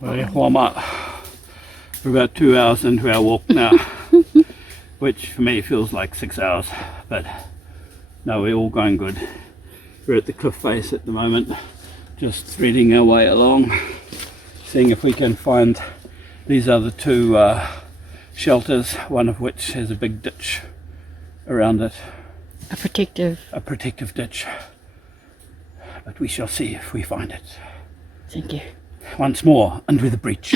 We're about 2 hours into our walk now, which for me feels like 6 hours, but no, we're all going good. We're at the cliff face at the moment, just threading our way along, seeing if we can find these other two shelters, one of which has a big ditch around it. A protective ditch, but we shall see if we find it. Thank you. Once more, under the breach.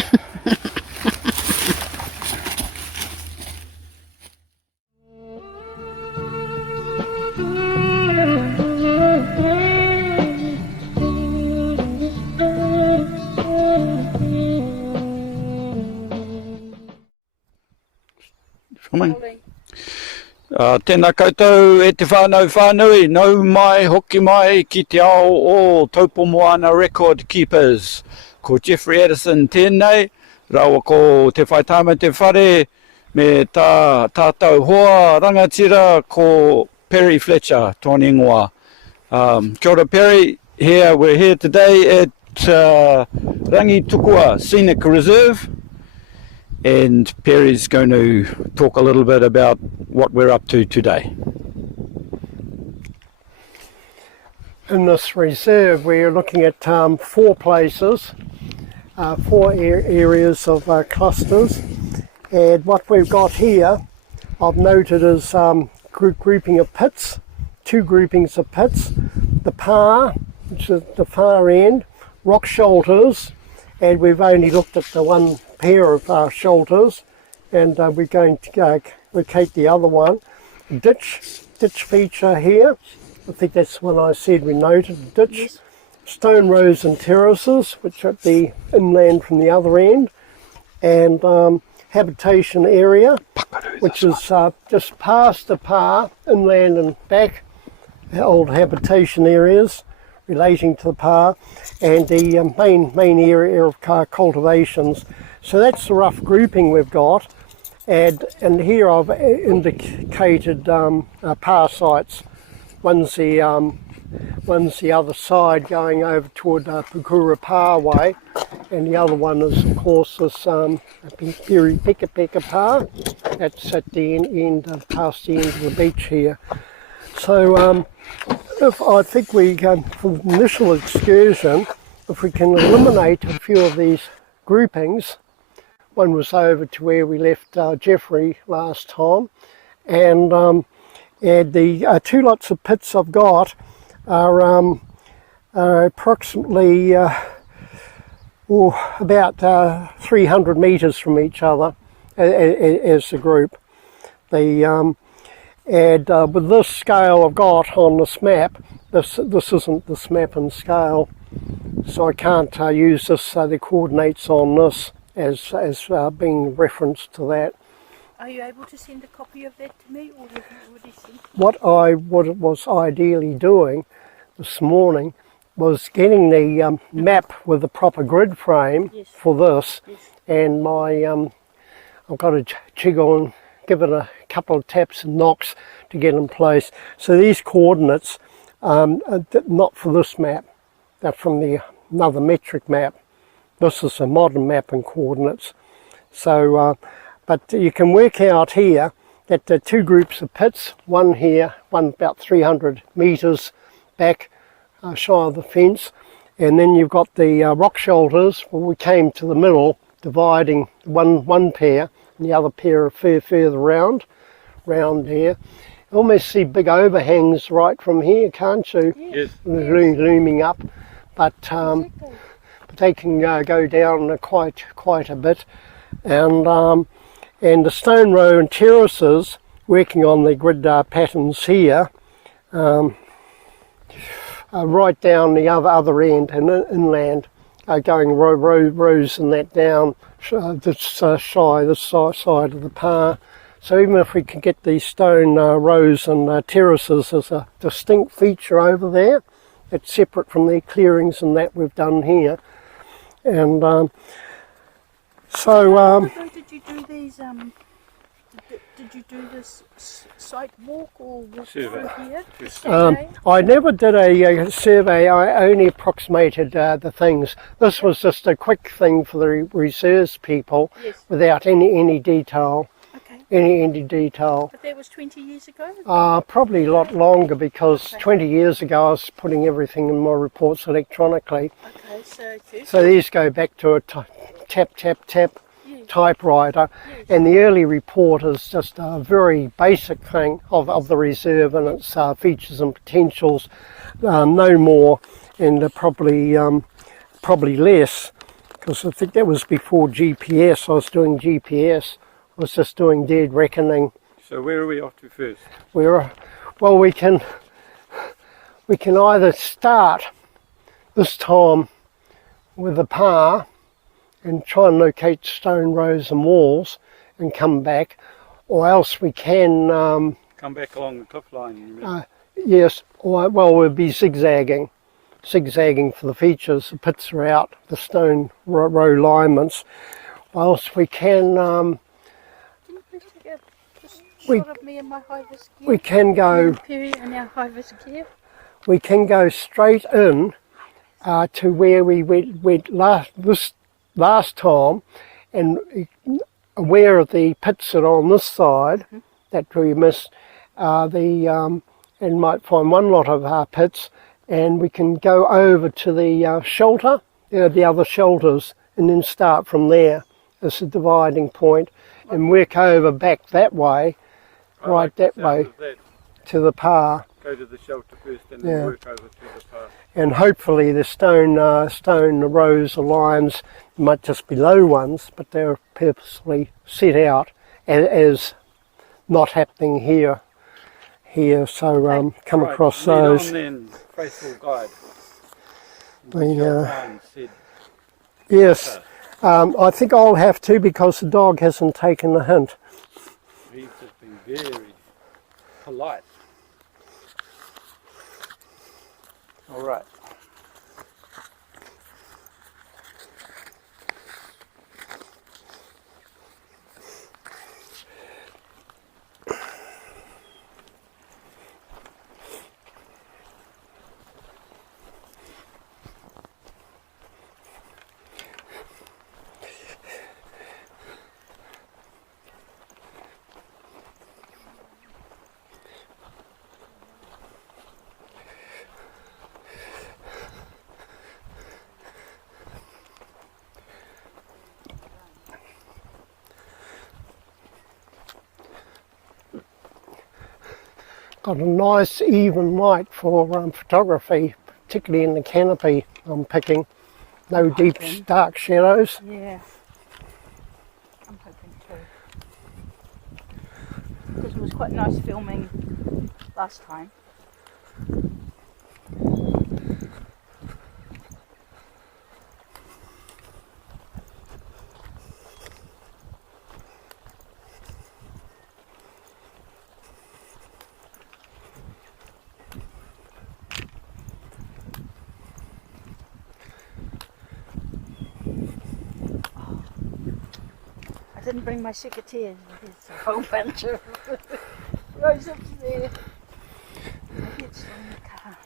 Tēnā koutou e te whānau whānui, nau mai hoki mai ki te ao o Taupo Moana Record Keepers. Ko Jeffrey Addison tēnei, rawa ko te Whaitaima TeWhare, me tā tātou hoa rangatira ko Perry Fletcher, tōni ingoa. Kia ora Perry, we're here today at Rangitukua Scenic Reserve, and Perry's going to talk a little bit about what we're up to today. In this reserve we're looking at 4 places, 4 areas of clusters, and what we've got here I've noted is grouping of pits, 2 groupings of pits, the pa, which is the far end, rock shelters, and we've only looked at the one pair of shelters, and we're going to locate the other one. Ditch feature here, I think that's the one I said we noted, ditch. Yes. Stone rows and terraces, which are the inland from the other end, and habitation area, which is just past the pa, inland and back, old habitation areas relating to the pa, and the main area of cultivations. So that's the rough grouping we've got, and here I've indicated pa sites. One's the other side going over toward Pukura Pa way, and the other one is of course this Perry Fletcher Pa. That's at the end, past the end of the beach here. So if I think we for the initial excursion, if we can eliminate a few of these groupings. One was over to where we left Jeffrey last time, and the 2 lots of pits I've got are approximately about 300 metres from each other as a group. And with this scale I've got on this map, this isn't this map in scale, so I can't use this the coordinates on this as being referenced to that. Are you able to send a copy of that to me, or have you already sent it? What I was ideally doing this morning was getting the map with the proper grid frame. Yes. For this. Yes. And my I've got to jiggle and give it a couple of taps and knocks to get in place. So these coordinates are not for this map, they're from another metric map. This is a modern map and coordinates. So, but you can work out here that the 2 groups of pits, one here, one about 300 metres back, shy of the fence, and then you've got the rock shelters. Well, we came to the middle, dividing one pair, and the other pair are further round here. You almost see big overhangs right from here, can't you? Yes. Looming up, but they can go down quite a bit, and the stone row and terraces, working on the grid patterns here, right down the other end and inland, going rows and that down this side of the pa. So even if we can get these stone rows and terraces as a distinct feature over there, it's separate from the clearings and that we've done here. And so did you do these did you do this site walk or walk Survey. through here? I never did a survey, I only approximated the things. This was just a quick thing for the reserves people Yes. without any detail. Okay. Any detail. But that was 20 years ago? Probably a lot longer because 20 years ago I was putting everything in my reports electronically. Okay, so first. So these go back to a tap typewriter, and the early report is just a very basic thing of the reserve and its features and potentials, no more, and probably less, because I think that was before GPS. I was doing GPS. I was just doing dead reckoning. So where are we off to first? Well, we can either start this time with the par and try and locate stone rows and walls and come back, or else we can Come back along the cliff line, you mean? yes, or well, we'll be zigzagging for the features. The pits are out, the stone row alignments, or else we can Can you please take a shot of me and my high-vis gear? we can go Perry and our high-vis gear. we can go straight in to where we went last time, and aware of the pits that are on this side that we missed, and might find one lot of pits, and we can go over to the shelter, the other shelters, and then start from there as a dividing point, and work over back that way, right that way to the par. Go to the shelter first and then work over to the par. And hopefully the stone rows or lines might just be low ones, but they're purposely set out as not happening here. So come across those. On then, faithful guide. Yes, I think I'll have to, because the dog hasn't taken the hint. He's just been very polite. All right. Got a nice even light for photography, particularly in the canopy I'm picking. No deep dark shadows. Yeah. I'm hoping too. Because it was quite nice filming last time. I didn't bring my secateurs. There's a whole bunch of roses there. Maybe it's in the car.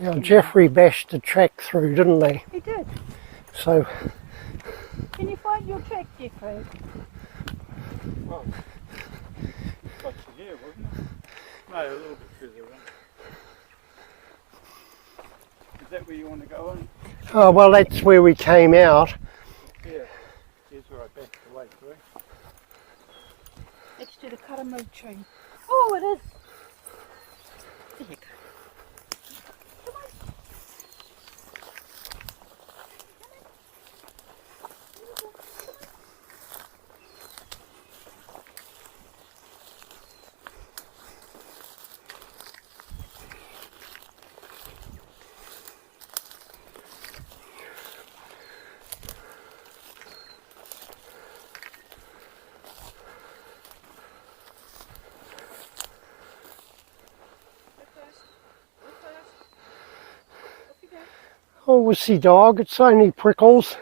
Now Jeffrey bashed the track through, didn't they? He did. So Can you find your track, Jeffrey? Well, close to here, wasn't it? No, a little bit further in. Is that where you want to go in? oh well, that's where we came out. Yeah. Here's where I backed away through. Next to the Karamo tree. Oh, it is. There you go. Come on. Oh, wussy dog, it's only Prickles.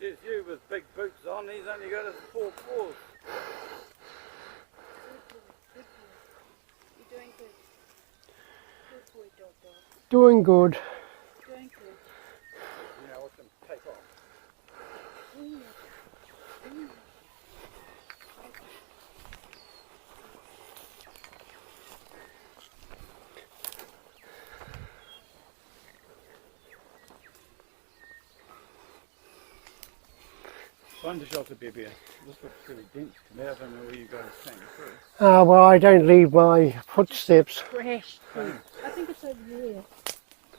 Says you with big boots on he's only got his 4 floors. You're doing good. Good boy, dog, dog. Doing good. Doing good. Yeah, watch him take off. Find the shelter, baby. This looks really dense to me. I don't know where you guys came through. Well, I don't leave my footsteps. Fresh food. I think it's over there.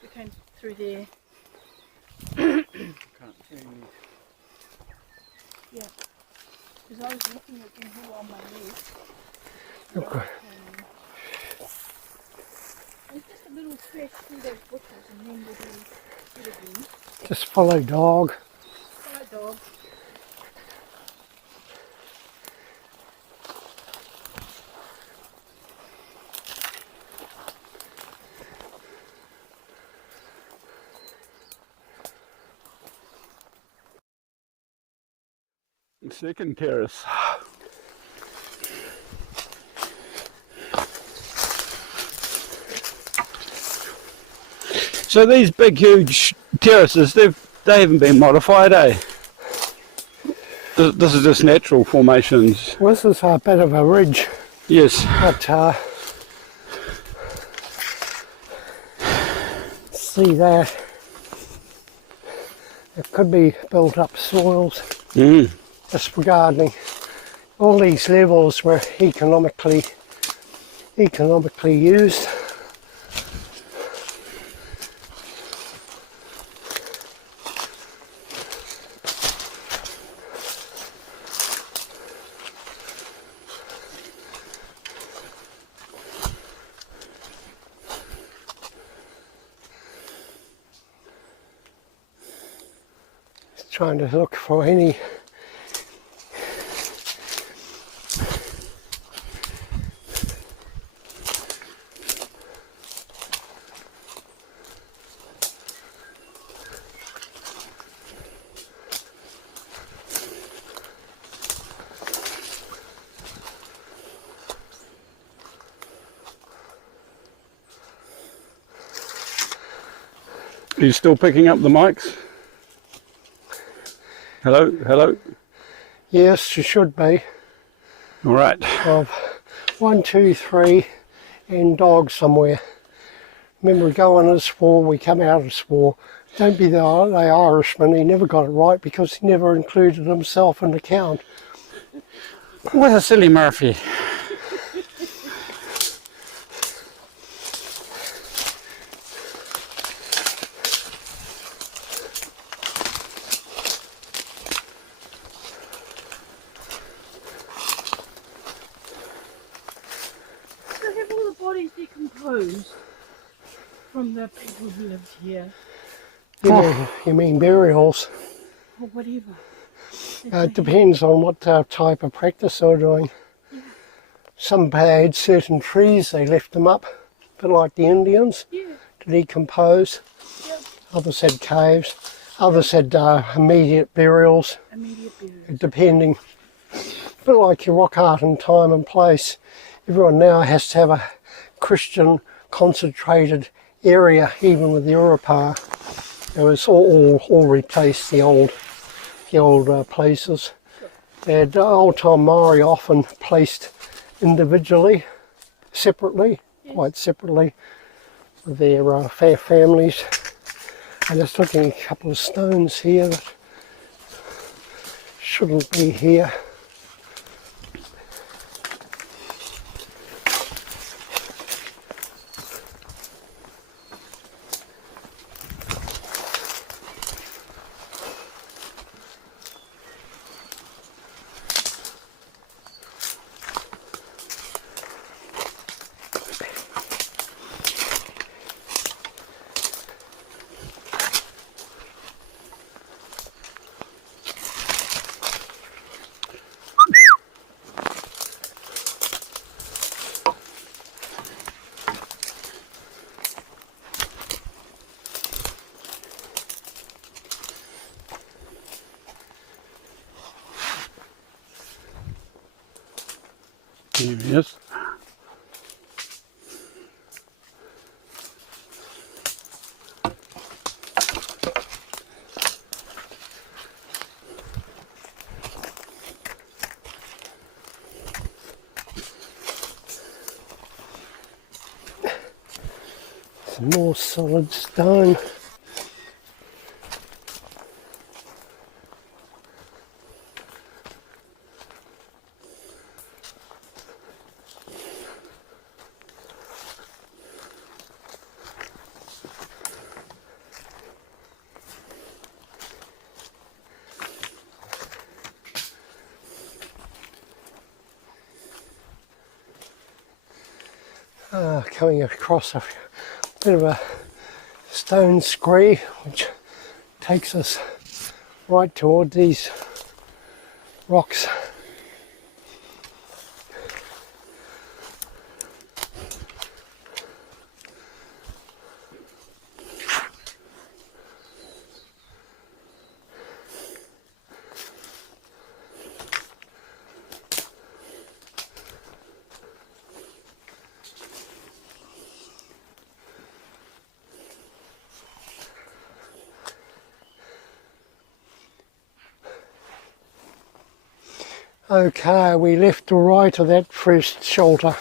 We came through there. Can't see any. Yeah. Because I was looking at them here on my left. Okay. There's just a little fresh through those bushes and then we'll be good again. Just follow dog. Bye, dog. Second terrace. So these big, huge terraces, they haven't been modified, eh? This is just natural formations. Well, this is a bit of a ridge, Yes. but see that it could be built up soils. Just regarding all these levels were economically used. Just trying to look for any Are you still picking up the mics? Hello, hello. yes, you should be. All right. Of 1, 2, 3 and dog somewhere. Remember we go on this war, we come out of this war. Don't be the Irishman, he never got it right because he never included himself in the count. What a silly Murphy. So have all the bodies decomposed from the people who lived here, You mean burials? or whatever? It depends on what type of practice they're doing. Some had certain trees, they left them up, a bit like the Indians, Yeah. to decompose. Yep. Others had caves, others had immediate burials, Immediate burial. depending. A bit like your rock art and time and place. Everyone now has to have a Christian concentrated area, even with the Europa. It was all replaced the old places. And old time Maori often placed individually, separately, quite separately, with their families. I'm just looking at a couple of stones here that shouldn't be here. Here he is. Some more solid stone. Coming across a bit of a stone scree which takes us right toward these rocks. Okay, we left to right of that first shelter,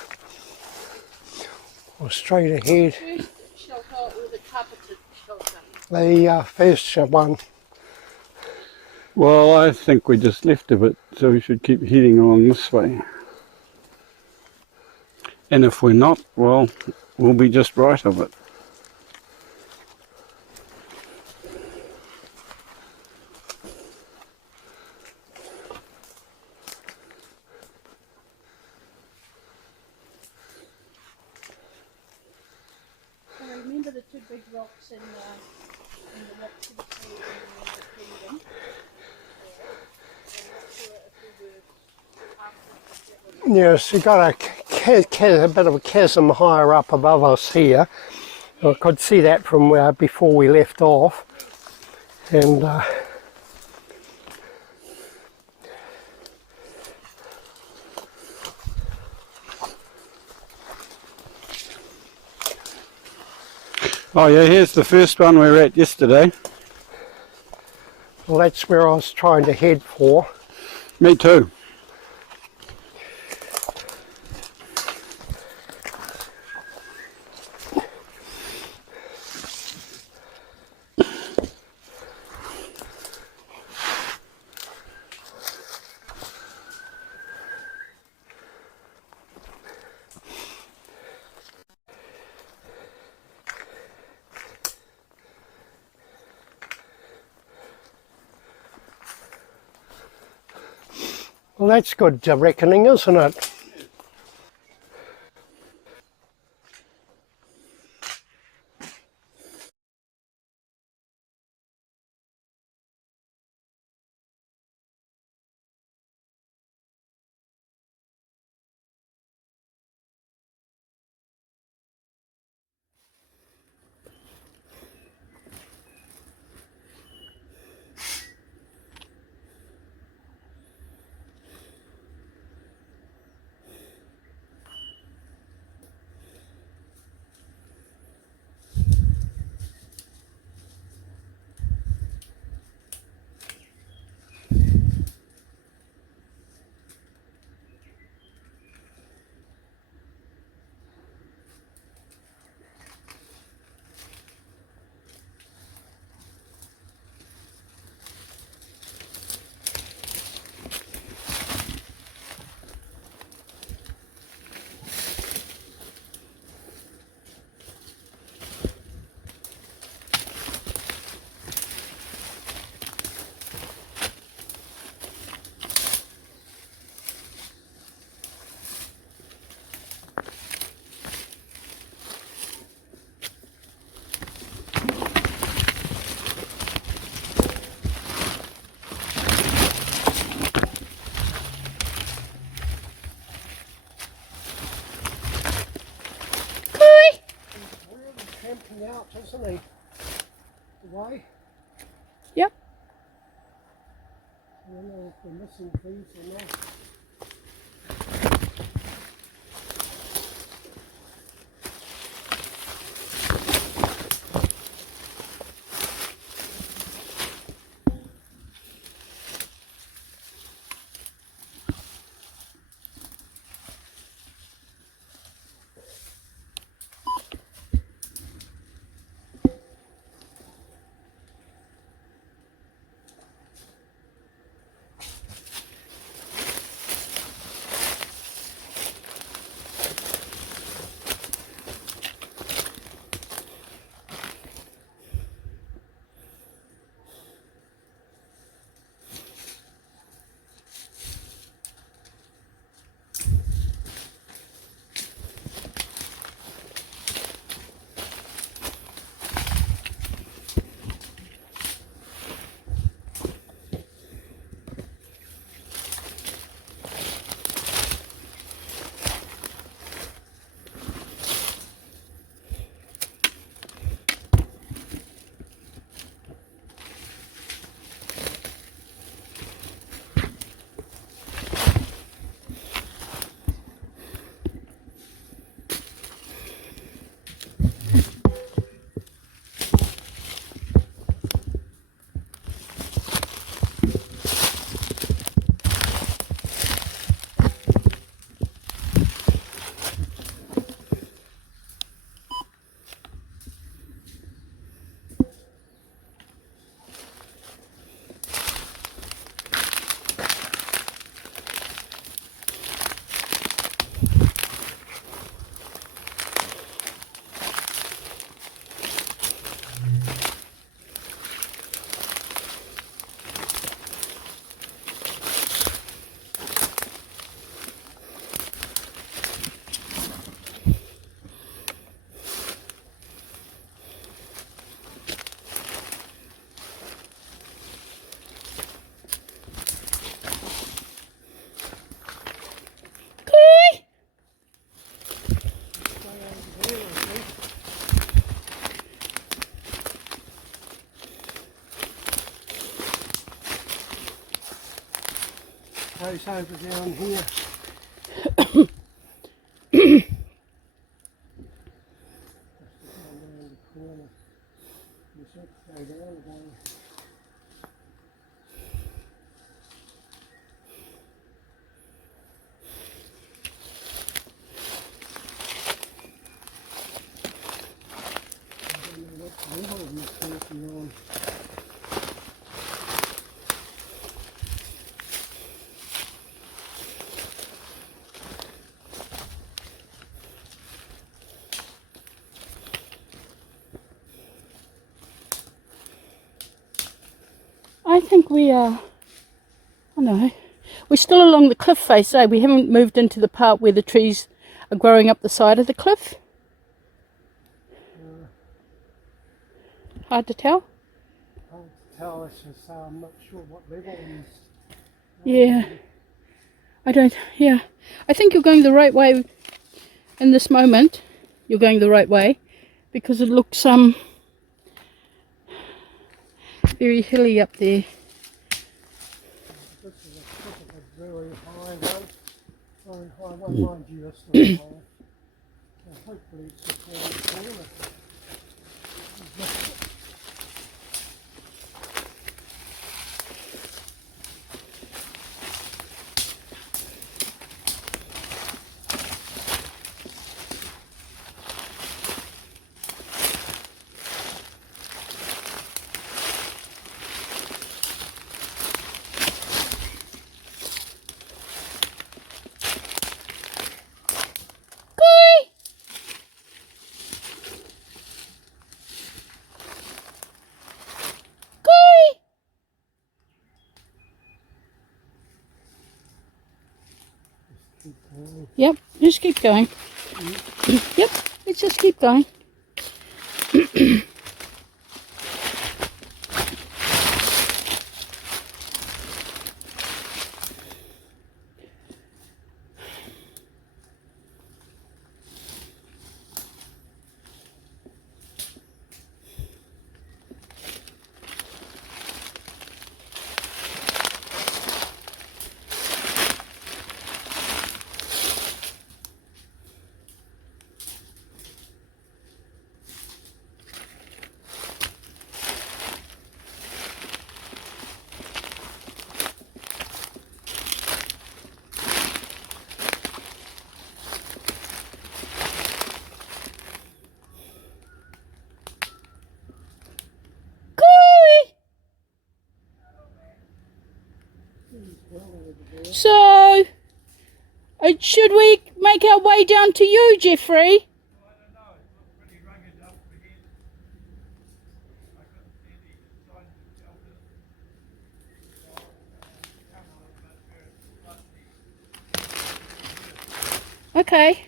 or straight ahead. First shelter or the carpeted shelter? The first one. Well, I think we just left a bit, so we should keep heading along this way. And if we're not, well, we'll be just right of it. I remember the two big rocks in the rocks of the sea in the kingdom. I'm not sure if we were after that. Yes, you got a bit of a chasm higher up above us here. I could see that from before we left off. And Oh yeah, here's the first one we were at yesterday. well, that's where I was trying to head for. Me too. Well, that's good reckoning, isn't it? Camping out, isn't he? Away. Yep. I don't know if we're missing things or not. goes over down here. I think we are, I know, we're still along the cliff face, eh? We haven't moved into the part where the trees are growing up the side of the cliff. Hard to tell. Hard to tell, it's just, I'm not sure what level it is. Yeah. I think you're going the right way in this moment. You're going the right way because it looks very hilly up there. This is a very high one. Very high one, mind you, it's still high. So hopefully it's just around the corner. Yep, just keep going. Yep, let's just keep going. So, should we make our way down to you, Jeffrey? Okay.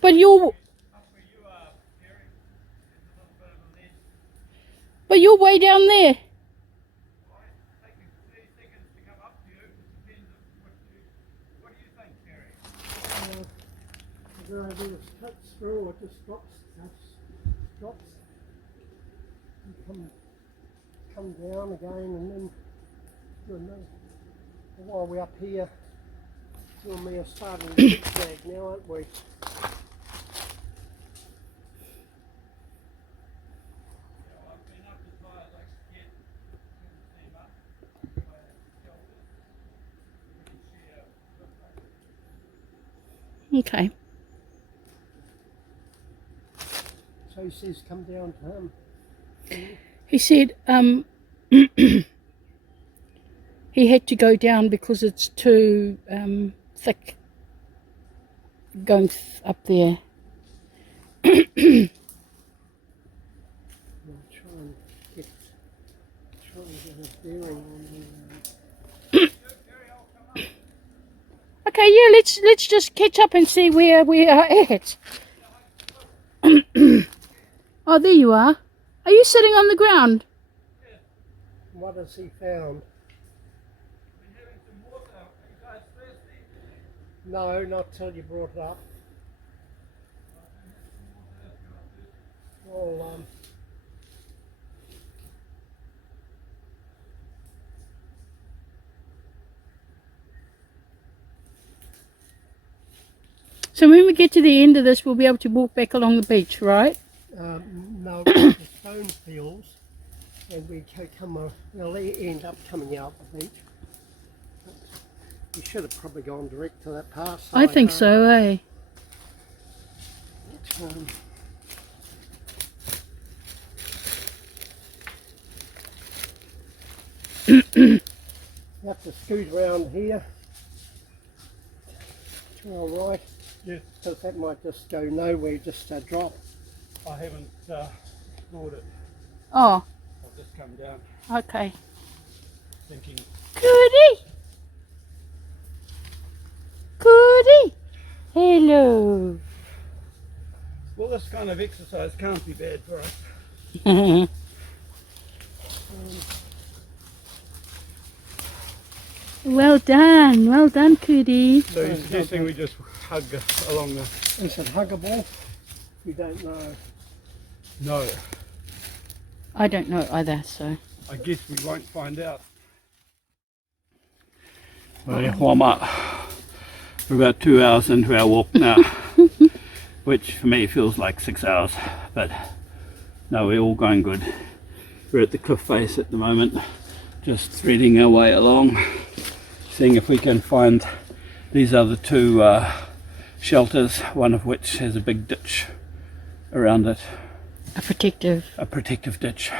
But you're way down there. The idea is cut through or just drops and come down again and then do another. While we're up here, you and me are starting to zigzag now, aren't we? Okay. So he says come down to him. He said he had to go down because it's too thick going up there. We'll try and get a bearing on the Okay, yeah, let's just catch up and see where we are at. Oh, there you are. Are you sitting on the ground? What has he found? No, not till you brought it up. Well, So when we get to the end of this, we'll be able to walk back along the beach, right? No, the stone fields, and we'll end up coming out the beach. You should have probably gone direct to that pass. I think so, eh? You have to scoot around here to our right, because that might just go nowhere, just drop. I haven't explored it. Oh, I've just come down okay. thinking. Goody! Goody! Hello! Well, this kind of exercise can't be bad for us. Well done, Cootie. So you're suggesting we just hug along the... Is it huggable? We don't know. No, I don't know either, so. I guess we won't find out. We're about 2 hours into our walk now, which for me feels like 6 hours, but no, we're all going good. We're at the cliff face at the moment, just threading our way along, seeing if we can find these other two shelters, one of which has a big ditch around it. A protective ditch.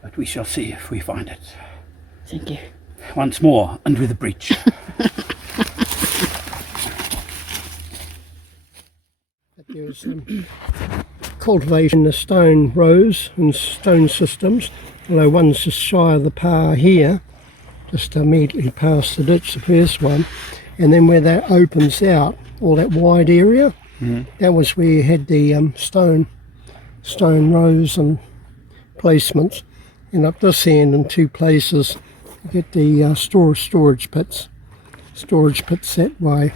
But we shall see if we find it. Thank you. Once more, under the breach. There's cultivation in the stone rows and stone systems, although one's just shy of the par here, just immediately past the ditch, the first one, and then where that opens out, all that wide area, that was where you had the stone rows and placements, and up this end in two places you get the storage pits that way.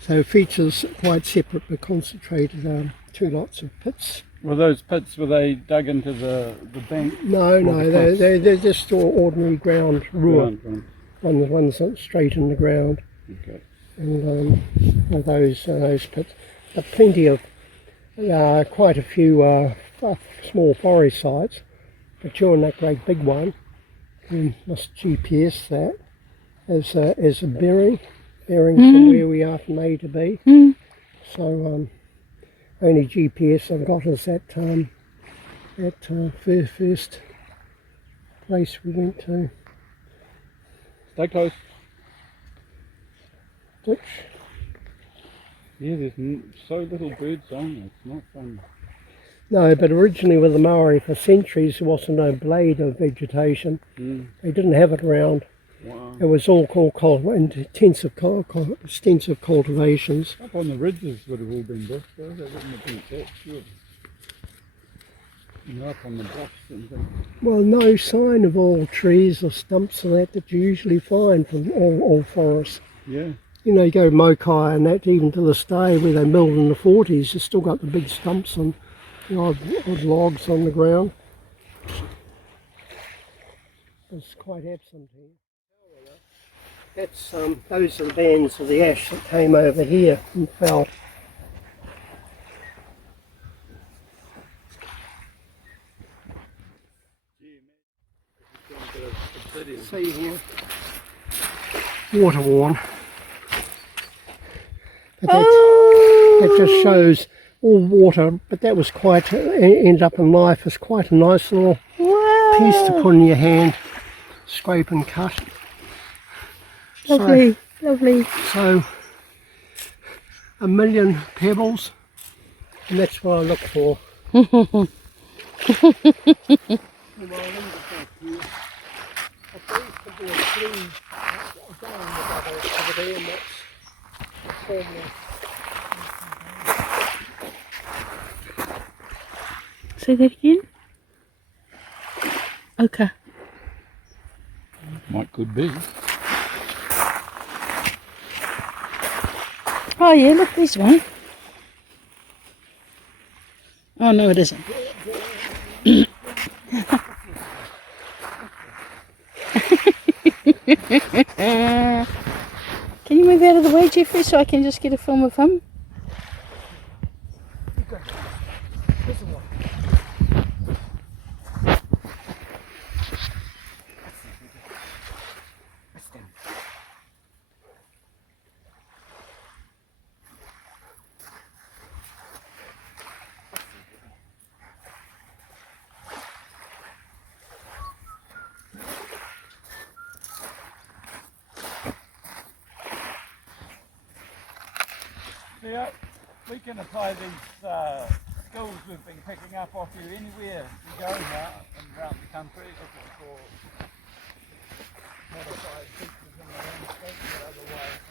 So features quite separate but concentrated, two lots of pits. Were those pits, were they dug into the bank? No, they're just ordinary ground rua. One's straight in the ground. Okay. And those pits. But plenty of, quite a few small forest sites. But during that great big one, we must GPS that as a bearing from where we are from A to B. So only GPS I've got is that first place we went to. Stay close. Ditch. Yeah, there's so little bird song, it's not fun. No, but originally with the Maori for centuries there wasn't no blade of vegetation. They didn't have it around. Wow. It was all called extensive cultivations. Up on the ridges would have all been bush though, they wouldn't have been that good. You know, up on the bluffs and things. Well, no sign of all trees or stumps and that you usually find from all forests. Yeah. You know, you go Mokai and that, even to this day, where they milled in the 40s, you've still got the big stumps and the odd logs on the ground. It's quite absent here. That's those are the bands of the ash that came over here and fell. See here, water worn. But that just shows all water, but that was quite, ended up in life as quite a nice little piece to put in your hand, scrape and cut. Lovely. So, 1 million pebbles, and that's what I look for. Say that again? Okay. Might could be. Oh yeah, look, there's one. Oh no, it isn't. Can you move out of the Jeffrey, so I can just get a film of him? Yeah, we can apply these skills we've been picking up off you anywhere we go now and around the country, looking for modified features in the landscape that otherwise